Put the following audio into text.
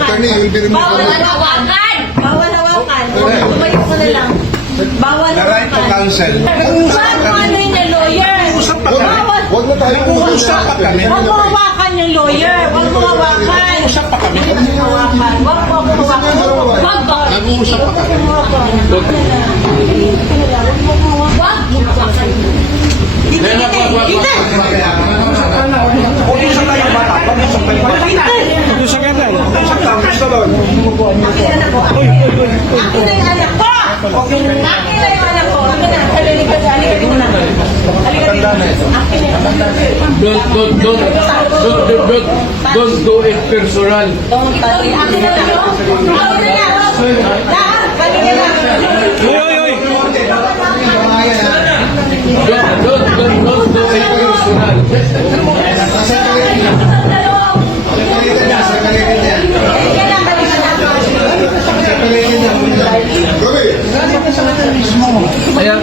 Attorney, you'll be removed. Bawal hawakan! Bawal hawakan. Tumayo ko na lang. Bawal The right to hawakan. counsel. Bakit mo ano yun yung lawyer? Bawal. Huwag na tayo Nag-uusap pa kami. Huwag mo hawakan yung lawyer. Huwag mo hawakan. Nag-uusap pa kami. Huwag mo hawakan. Huwag mo hawakan. Huwag mo. Nag-uusap pa kami. Huwag mo hawakan. Dito, dito. Pag-usap tayo ng bata. Pag-usap tayo ng bata. Pag-usap tayo. Pag-usap tayo. Gusto doon. Akin na yung anak ko. Akin na yung anak ko. Akin na. Halika dito na. Halika dito. Akin na yung anak ko. Don't do it personal. Akin na lang. Ako na lang. Lahat. Halika lang. Don't do it personal. Gabi. Ayan.